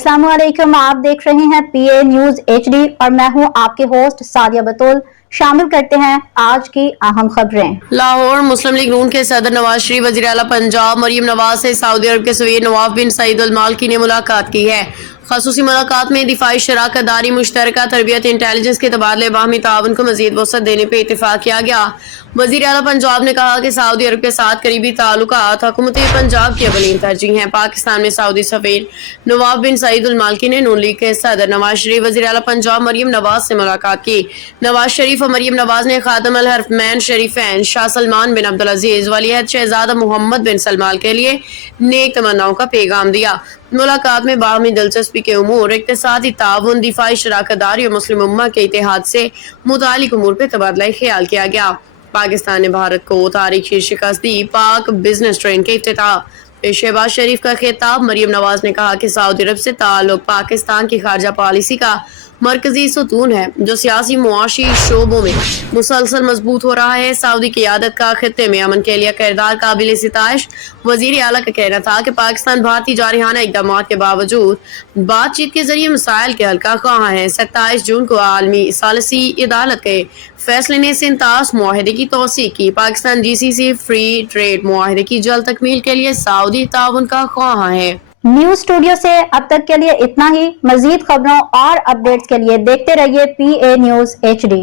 अस्सलाम वालेकुम, आप देख रहे हैं PA न्यूज HD और मैं हूं आपके होस्ट सादिया बतूल। शामिल करते हैं आज की अहम खबरें। लाहौर मुस्लिम लीग नून के सदर नवाज शरीफ, वज़ीर आला पंजाब मरियम नवाज से सऊदी अरब के सफीर नवाफ बिन सईद अल मालकी ने मुलाकात की है। खसूसी मुलाकात में दिफाई शराकत दारी, मुश्तरका तरबियत, इंटेलिजेंस के तबादले, बाहमी ताउन को मजीद वसअत देने पर इत्तेफाक किया गया। वज़ीर आला पंजाब ने कहा कि सऊदी अरब के साथ करीबी ताल्लुकात हुकूमत पंजाब की अवलीन तरजीह हैं। पाकिस्तान में सऊदी सफीर नवाफ बिन सईद अल मालकी ने नून लीग के सदर नवाज शरीफ, वज़ीर आला पंजाब मरियम नवाज से मुलाकात की। नवाज शरीफ और मरियम नवाज ने खातम अल हरमैन शरीफैन शाह सलमान बिन अब्दुल अजीज वलीअहद शहजादा मोहम्मद बिन सलमान के लिए नेक तमन्नाओं का पैगाम दिया। मुलाकात में बाहमी दिलचस्पी के उमूर, इक़्तिसादी ताउन, दिफाई शराकत दारी और मुस्लिम उम्मा के इत्तेहाद से मुतालिक उमूर पर तबादला ख्याल किया गया। पाकिस्तान ने भारत को तारीखी शिकस्त दी, पाक बिजनेस ट्रेन के इफ्तिताह। शहबाज शरीफ का खिताब। मरियम नवाज ने कहा कि सऊदी अरब से ताल्लुक पाकिस्तान की खारजा पॉलिसी का मरकजी सतून है, जो सियासी मुआशी शोबों में मुसलसल मजबूत हो रहा है। सऊदी क़ियादत का खित्ते में अमन के लिए किरदार काबिल सिताइश। वज़ीर आला का कहना था कि पाकिस्तान भारतीय जारहाना इक़दामात के बावजूद बातचीत के जरिए मसाइल के हल का ख्वाह है। 27 जून को आलमी सालसी अदालत के फैसले ने सिंतास मुआहदे की तौसीक की। पाकिस्तान GCC फ्री ट्रेड मुआहदे की जल्द तकमील के लिए सऊदी ताउन का ख्वाह है। न्यूज स्टूडियो से अब तक के लिए इतना ही। मजीद खबरों और अपडेट्स के लिए देखते रहिए PA न्यूज HD।